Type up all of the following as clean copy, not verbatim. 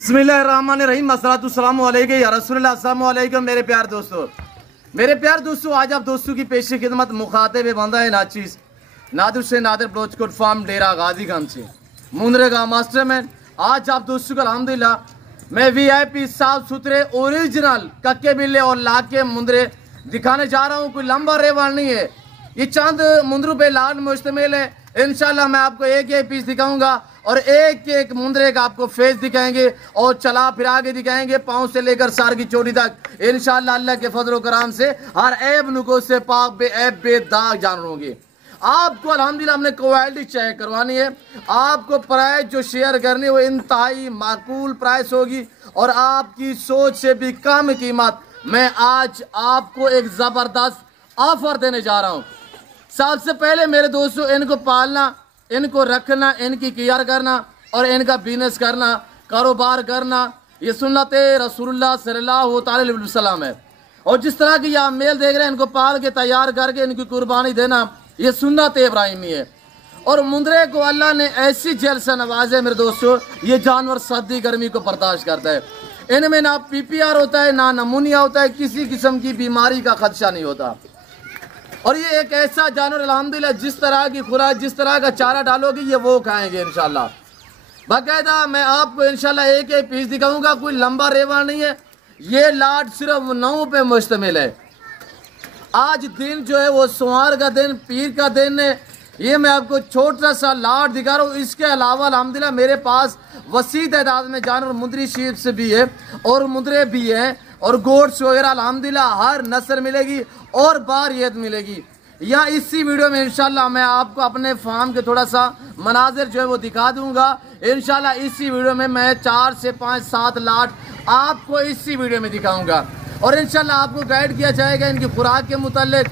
बिस्मिल्लाहिर्रहमानिर्रहीम अस्सलातुस्सलामु अलैका या रसूलल्लाह। अस्सलामु अलैकुम मेरे प्यार दोस्तों, आज आप दोस्तों की पेशी खिदमत मुखातिब बंदा है नाचीज नादिर से नादिर ब्लोचकोट फार्म डेरा गाजीगंज से मुंद्रेगा मास्टरमैन। आज आप दोस्तों को अल्हम्दुलिल्लाह मैं VIP साफ सुथरे ओरिजिनल कक्के बिल्ले और लाके मुंदरे दिखाने जा रहा हूँ। कोई लंबा रेवाल नहीं है, ये चंद मुंदरों पे लाड मुश्तमिल है। इंशाल्लाह मैं आपको एक एक पीस दिखाऊंगा और एक एक मुंदरे का आपको फेस दिखाएंगे और चला फिरा के दिखाएंगे, पाँव से लेकर सार की चोटी तक। इंशाल्लाह अल्लाह के फजल कराम से हर ऐब नुको से पाक बेऐब बेदाग जानवर होंगे। आपको अल्हम्दुलिल्लाह हमने क्वालिटी चेक करवानी है, आपको प्राइस जो शेयर करनी है वो इंतहाई माकूल प्राइस होगी और आपकी सोच से भी कम कीमत मैं आज आपको एक ज़बरदस्त ऑफर देने जा रहा हूँ। सबसे पहले मेरे दोस्तों, इनको पालना, इनको रखना, इनकी केयर करना और इनका बिजनेस करना, कारोबार करना, ये सुन्नत रसूलुल्लाह सल्लल्लाहु अलैहि वसल्लम है। और जिस तरह की आप मेल देख रहे हैं, इनको पाल के तैयार करके इनकी कुर्बानी देना, ये सुन्नत इब्राहिमी है। और मुंदरे को अल्लाह ने ऐसी जेल से नवाजे मेरे दोस्तों, ये जानवर सर्दी गर्मी को बर्दाश्त करता है। इनमें ना PPR होता है, ना नमूनिया होता है, किसी किस्म की बीमारी का खदशा नहीं होता। और ये एक ऐसा जानवर अल्हम्दुलिल्लाह जिस तरह की खुराक, जिस तरह का चारा डालोगे ये वो खाएंगे इंशाल्लाह। बाकायदा मैं आपको इंशाल्लाह एक एक पीस दिखाऊंगा, कोई लंबा रेवा नहीं है। ये लाट सिर्फ 9 पे मुश्तमिल है। आज दिन जो है वो सोमवार का दिन, पीर का दिन है। ये मैं आपको छोटा सा लाट दिखा रहा हूँ। इसके अलावा अल्हम्दुलिल्लाह मेरे पास वसी तादाद में जानवर मुंदरी शीप से भी है और मुंदरे भी हैं और गोट्स वगैरह अल्हम्दुलिल्लाह हर नस्ल मिलेगी और बारियत मिलेगी। या इसी वीडियो में इंशाल्लाह मैं आपको अपने फार्म के थोड़ा सा मनाजिर जो है वो दिखा दूंगा। इंशाल्लाह इसी वीडियो में मैं 4 से 5 7 लाट आपको इसी वीडियो में दिखाऊंगा और इंशाल्लाह आपको गाइड किया जाएगा इनकी खुराक के मुतालिक।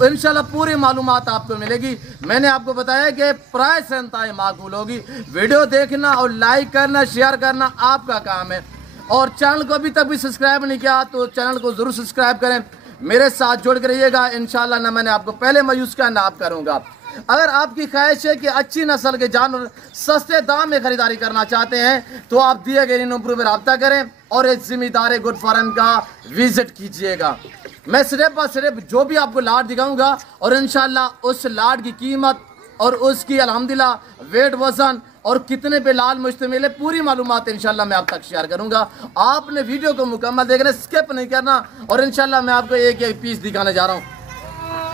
इंशाल्लाह पूरी मालूमात आपको मिलेगी। मैंने आपको बताया कि प्राइस इंतहाई माकूल होगी। वीडियो देखना और लाइक करना, शेयर करना आपका काम है। और चैनल को अभी तक भी सब्सक्राइब नहीं किया तो चैनल को ज़रूर सब्सक्राइब करें, मेरे साथ जुड़ कर रहिएगा। इंशाल्लाह ना मैंने आपको पहले मायूस किया ना आप करूँगा। अगर आपकी ख्वाहिश है कि अच्छी नस्ल के जानवर सस्ते दाम में खरीदारी करना चाहते हैं तो आप दिए गए नंबर पर रब्ता करें और इस जिम्मेदार गुड फार्म का विजिट कीजिएगा। मैं सिर्फ और सिर्फ जो भी आपको लाट दिखाऊंगा और इंशाल्लाह उस लाट की कीमत और उसकी अल्हम्दुलिल्लाह वेट वजन और कितने पे लाल मुश्तमिल है पूरी मालूमात इंशाल्लाह मैं आप तक शेयर करूंगा। आपने वीडियो को मुकम्मल देखना, स्किप नहीं करना और इंशाल्लाह मैं आपको एक एक पीस दिखाने जा रहा हूँ।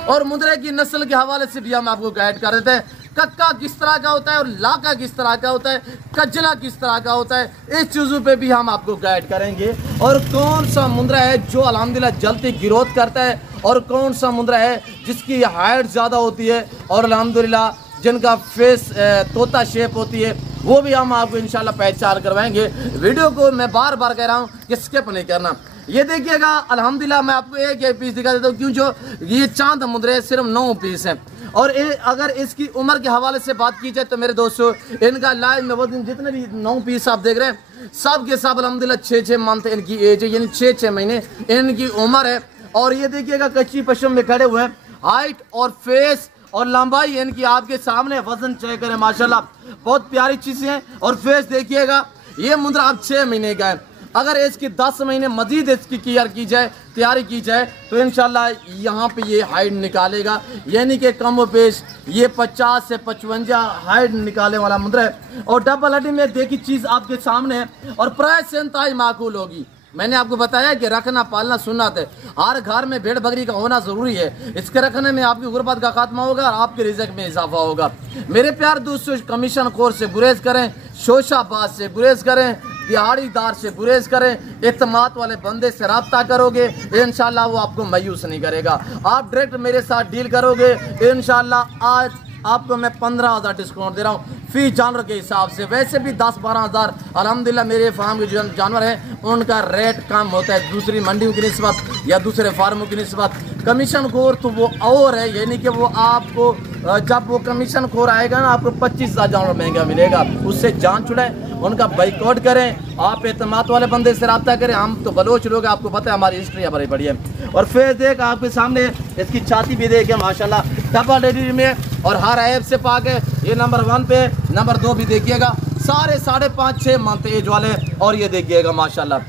और मुंदरे की नस्ल के हवाले से भी हम आपको गाइड कर देते हैं। कक्का किस तरह का होता है और लाका किस तरह का होता है, कजला किस तरह का होता है, इस चीज़ों पे भी हम आपको गाइड करेंगे। और कौन सा मुंदरा है जो अल्हम्दुलिल्लाह जल्दी ग्रोथ करता है और कौन सा मुंदरा है जिसकी हाइट ज़्यादा होती है और अल्हम्दुलिल्लाह जिनका फेस तोता शेप होती है, वो भी हम आपको इंशाल्लाह पहचान करवाएंगे। वीडियो को मैं बार बार कह रहा हूँ कि स्किप नहीं करना। ये देखिएगा अल्हम्दुलिल्लाह मैं आपको एक एक पीस दिखा देता हूँ, क्यों जो ये चांद मुंदरे सिर्फ 9 पीस हैं। और अगर इसकी उम्र के हवाले से बात की जाए तो मेरे दोस्तों, इनका लाइव में वो दिन जितने भी 9 पीस आप देख रहे हैं सब के सब अल्हम्दुलिल्लाह 6-6 मंथ इनकी एज है, यानी 6-6 महीने इनकी उम्र है। और ये देखिएगा कच्ची पशम में खड़े हुए हैं। हाइट और फेस और लंबाई इनकी आपके सामने, वजन चेक करें माशाल्लाह बहुत प्यारी चीज़ें हैं। और फेस देखिएगा, ये मुंदरा अब 6 महीने का है। अगर इसकी 10 महीने मजीद इसकी केयर की जाए, तैयारी की जाए तो इंशाल्लाह यहाँ पे ये हाइट निकालेगा, यानी कि कम व पेश ये 50 से 55 हाइट निकालने वाला मुंदरा है। और डबल हड्डी में देखी चीज़ आपके सामने है और प्राइस इंतहाई माकूल होगी। मैंने आपको बताया कि रखना पालना सुन्नत है, हर घर में भेड़ बकरी का होना ज़रूरी है। इसके रखने में आपकी गुर्बत का खात्मा होगा और आपके रिज़्क में इजाफा होगा। मेरे प्यार दोस्तों, कमीशन खोर से गुरेज करें, शोशाबाज से गुरेज करें, दिहाड़ीदार से गुरेज करें। एतमाद वाले बंदे से रब्ता करोगे इंशाल्लाह वो आपको मायूस नहीं करेगा। आप डायरेक्ट मेरे साथ डील करोगे इंशाल्लाह आज आपको मैं 15,000 डिस्काउंट दे रहा हूँ फी जानवर के हिसाब से। वैसे भी 10-12 अल्हम्दुलिल्लाह मेरे फार्म के जो जानवर हैं उनका रेट कम होता है दूसरी मंडियों की निस्बत या दूसरे फार्मों की निस्बत। कमीशन खोर तो वो और है, यानी कि वो आपको जब वो कमीशन खोर आएगा ना आपको 25,000 जानवर महंगा मिलेगा। उससे जान छुड़ाएं, उनका बाइकआउट करें। आप एतमाद वाले बंदे से रब्ता करें। हम तो बलोच लोग, आपको पता है हमारी हिस्ट्री बड़ी बड़ी है। और फेस देख आपके सामने, इसकी छाती भी देखे माशाल्लाह डबल डेरी में और हर ऐप से पाक है। ये नंबर 1 पे, नंबर 2 भी देखिएगा सारे 5.5-6 मंथ एज वाले। और ये देखिएगा माशाल्लाह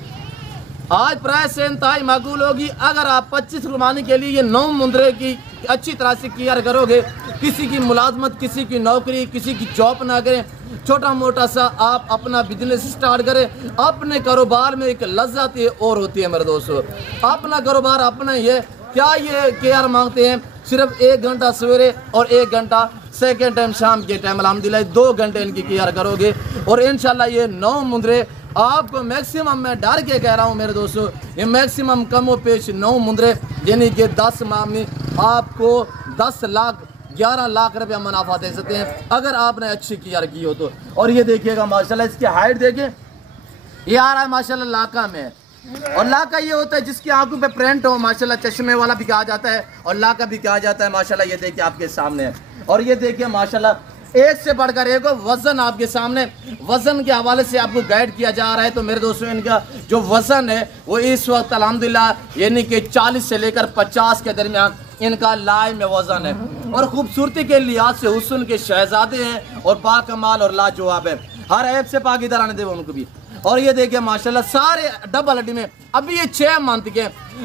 आज प्राइस से इंतहाई मकबूल होगी। अगर आप 25 कुर्बानी के लिए ये 9 मुंद्रे की अच्छी तरह से केयर करोगे, किसी की मुलाजमत, किसी की नौकरी, किसी की जॉब ना करें, छोटा मोटा सा आप अपना बिजनेस स्टार्ट करें, अपने कारोबार में एक लज्जत ये और होती है मेरे दोस्तों। अपना कारोबार अपना ही है। क्या ये केयर मांगते हैं? सिर्फ 1 घंटा सवेरे और 1 घंटा सेकेंड टाइम शाम के टाइम, अल्हम्दुलिल्लाह 2 घंटे इनकी केयर करोगे और इंशाल्लाह ये 9 मुंद्रे आपको मैक्सिमम, मैं डर के कह रहा हूँ मेरे दोस्तों, ये मैक्सिमम कमो पेश 9 मुंद्रे यानी कि 10 माह में आपको 10 लाख 11 लाख रुपया मुनाफा दे सकते हैं अगर आपने अच्छी केयर की हो तो। और ये देखिएगा माशाल्लाह इसकी हाइट देखिए, ये आ रहा है माशाल्लाह लाका में। और लाका ये होता है जिसकी आंखों पे प्रिंट हो, माशाल्लाह चश्मे वाला भी कहा जाता है और लाका भी कहा जाता है माशाल्लाह। ये देखिए आपके सामने है। और ये देखिए माशाल्लाह एक से बढ़कर एक वजन आपके सामने, वजन के हवाले से आपको गाइड किया जा रहा है। तो मेरे दोस्तों इनका जो वजन है वो इस वक्त अल्हम्दुलिल्लाह यानी कि 40 से लेकर 50 के दरमियान इनका लाइव में वजन है। और खूबसूरती के लिहाज से हुस्न के शहजादे हैं और बाकमाल और लाजवाब है, हर ऐप से पाकिदार आने दे उनको भी। और ये देखिए माशाल्लाह सारे डबल हड्डी में। अभी ये 6 मंथ के,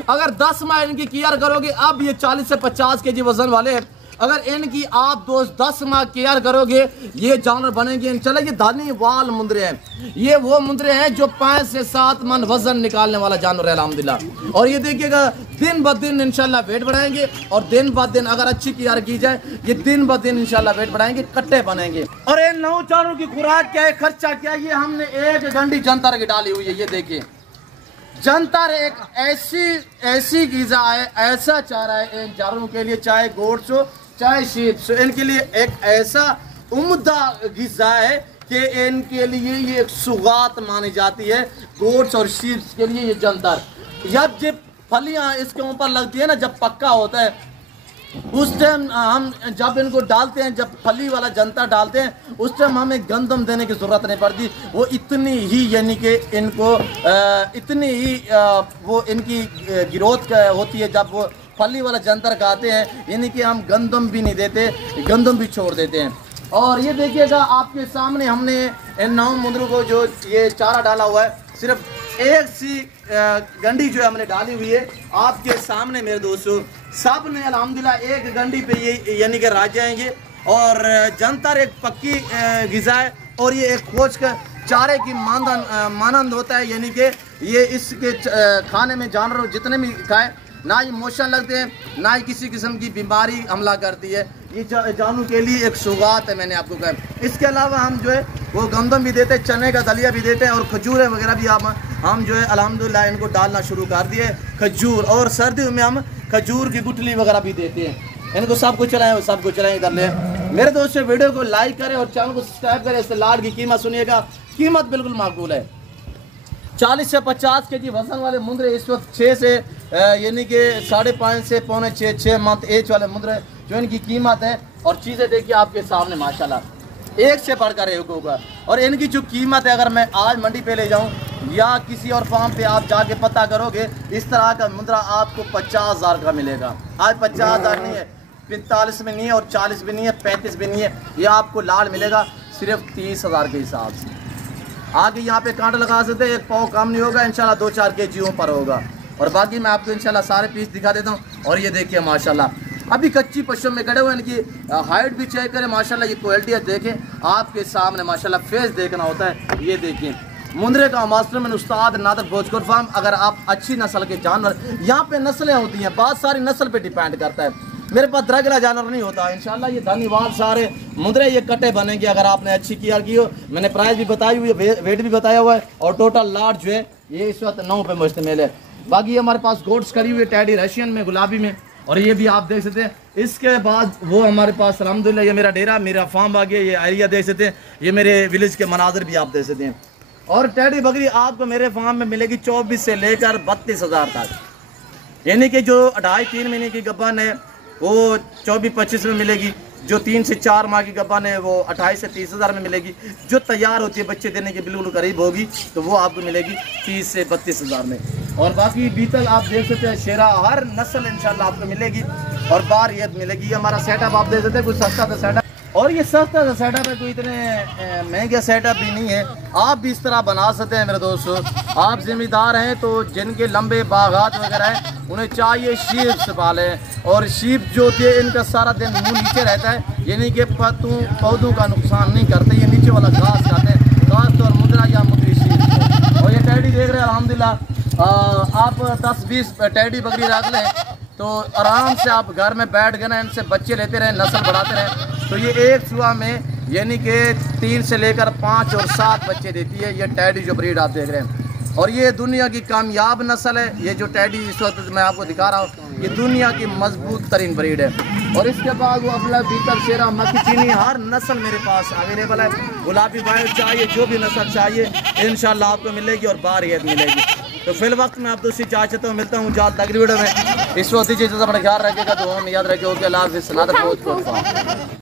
अगर 10 माह इनकी केयर करोगे अब ये 40 से 50 kg वजन वाले हैं। अगर इनकी आप दोस्त 10 माह केयर करोगे ये जानवर बनेंगे इंशाल्लाह। ये धानी वाल मुंद्रे हैं, ये वो मुंद्रे हैं जो 5 से 7 मन वजन निकालने वाला जानवर है अल्हम्दुलिल्लाह। और ये देखिएगा दिन ब दिन इंशाल्लाह वेट बढ़ाएंगे और दिन ब दिन अगर अच्छी केयर की जाए ये दिन ब दिन इंशाल्लाह वेट बढ़ाएंगे, कट्टे बनेंगे। और इन 9 जानवरों की खुराक क्या है, खर्चा क्या है, ये हमने 1 गंडी जनतर की डाली हुई है। ये देखिए जनतर एक ऐसी ग़िज़ा है, ऐसा चारा है इन जानवरों के लिए, चाहे गोट्स हो चाहे शीप, इनके लिए एक ऐसा उम्दा ग़िज़ा है कि इनके लिए ये एक सुगात मानी जाती है। गोट्स और शीप्स के लिए ये जनतर, जब फलियाँ इसके ऊपर लगती है ना, जब पक्का होता है उस टाइम हम जब इनको डालते हैं, जब फली वाला जनता डालते हैं उस टाइम हमें गंदम देने की ज़रूरत नहीं पड़ती। वो इतनी ही यानी कि इनको इतनी ही वो इनकी ग्रोथ होती है। जब वो फली वाला जंतर खाते हैं यानी कि हम गंदम भी नहीं देते, गंदम भी छोड़ देते हैं। और ये देखिएगा आपके सामने हमने इन 9 मुंद्रों को जो ये चारा डाला हुआ है, सिर्फ एक सी गंडी जो है हमने डाली हुई है आपके सामने मेरे दोस्तों। सब ने अल्हम्दुलिल्लाह एक गंडी पे ये यानी कि राज जाएंगे। और जनतर एक पक्की ग़िज़ा है और ये एक खोज का चारे की मानंद होता है, यानी कि ये इसके खाने में जानवर जितने भी खाए ना ही मोशन लगते हैं ना ही किसी किस्म की बीमारी हमला करती है। ये जानवर के लिए एक सौगात है, मैंने आपको कहा। इसके अलावा हम जो है वो गंदम भी देते हैं, चने का दलिया भी देते हैं और खजूर वगैरह भी हम जो है अल्हम्दुलिल्लाह इनको डालना शुरू कर दिए खजूर। और सर्दियों में हम खजूर की गुठली वगैरह भी देते हैं इनको। सबको चलाएँ इधर ले। मेरे दोस्तों वीडियो को लाइक करें और चैनल को सब्सक्राइब करें। इससे लाड की कीमत सुनिएगा, कीमत बिल्कुल माकूल है। 40 से 50 kg वजन वाले मुंद्रे इस वक्त 6 से यानी कि 5.5 से पौने 6 मंथ एज वाले मुंद्रे जो इनकी कीमत है। और चीज़ें देखिए आपके सामने माशाल्लाह एक से बढ़कर एक होगा। और इनकी जो कीमत है, अगर मैं आज मंडी पे ले जाऊं या किसी और फार्म पे आप जाके पता करोगे, इस तरह का मुंद्रा आपको 50,000 का मिलेगा। आज 50,000 नहीं है, 45 में नहीं है और 40 भी नहीं है, 35 भी नहीं है, ये आपको लाल मिलेगा सिर्फ 30,000 के हिसाब से। आगे यहाँ पे कांटा लगा सकते हैं, 1 पाव कम नहीं होगा इंशाल्लाह, 2-4 kg पर होगा। और बाकी मैं आपको इंशाल्लाह सारे पीस दिखा देता हूँ। और ये देखिए माशाल्लाह अभी कच्ची पशम में खड़े हुए, इनकी हाइट भी चेक करें माशाल्लाह। ये क्वालिटी है, देखें आपके सामने माशाल्लाह, फेस देखना होता है। ये देखिए मुंद्रे का मास्टर में उस्ताद नादर भोजकोट फार्म। अगर आप अच्छी नस्ल के जानवर, यहाँ पे नस्लें होती हैं, बहुत सारी नस्ल पे डिपेंड करता है। मेरे पास दरगला जानवर नहीं होता इंशाल्लाह। ये धन्यवाद सारे मुंद्रे ये कटे बनेंगे अगर आपने अच्छी केयर की हो। मैंने प्राइस भी बताई हुई है, वेट भी बताया हुआ है। और टोटल लाट जो है ये इस वक्त 9 पे मुश्तमिल है। बाकी हमारे पास गोट्स करी हुई है, टैडी रशियन में, गुलाबी में, और ये भी आप देख सकते हैं। इसके बाद वो हमारे पास अल्हम्दुलिल्लाह ये मेरा डेरा, मेरा फार्म आ गया, ये एरिया देख सकते हैं, ये मेरे विलेज के मनाजर भी आप देख सकते हैं। और टैडी बकरी आपको मेरे फार्म में मिलेगी 24 से लेकर 32,000 तक, यानी कि जो 2.5-3 महीने की गब्बन है वो 24-25 में मिलेगी, जो 3 से 4 माह की गब्बन है वो 28 से 30,000 में मिलेगी, जो तैयार होती है बच्चे देने के बिल्कुल करीब होगी तो वो आपको मिलेगी 30 से 32,000 में। और बाकी बीतल आप देख सकते हैं, शेरा, हर नस्ल इंशाल्लाह आपको मिलेगी और बार ये मिलेगी। हमारा सेटअप आप देख सकते हैं, कुछ सस्ता था सेटअप। और ये सस्ता सा सेटअप है, कोई इतने महंगे सेटअप भी नहीं है। आप भी इस तरह बना सकते हैं मेरे दोस्तों। आप जिम्मेदार हैं तो जिनके लंबे बागात वगैरह हैं उन्हें चाहिए शीप से पालें। और शीप जो होती है इनका सारा दिन मुंह नीचे रहता है, यानी कि पौधों का नुकसान नहीं करते, ये नीचे वाला घास खाते हैं, घास तो और मुद्रा या मुद्री शीप। और ये टैडी देख रहे हैं अल्हम्दुलिल्लाह, आप 10-20 टैडी बकरी रख लें तो आराम से आप घर में बैठ गए ना, इनसे बच्चे लेते रहें, नस्ल बढ़ाते रहें, तो ये एक सुबह में यानी कि 3 से लेकर 5 और 7 बच्चे देती है ये टैडी जो ब्रीड आप देख रहे हैं। और ये दुनिया की कामयाब नस्ल है। ये जो टैडी इस वक्त मैं आपको दिखा रहा हूँ ये दुनिया की मजबूत तरीन ब्रीड है। और इसके बाद वो अपना बीतल शेरा मक्खी चीनी हर नस्ल मेरे पास अवेलेबल है। गुलाबी वाइट चाहिए, जो भी नस्ल चाहिए इंशाल्लाह आपको मिलेगी और बारियत मिलेगी। तो फिल वक्त मैं आप दोस्ती चाहता हूँ, मिलता हूँ जल्द अगली वीडियो में। इस वक्त अपना ख्याल रखेगा तो हम याद रखें। ओके, अल्लाह हाफ़िज़।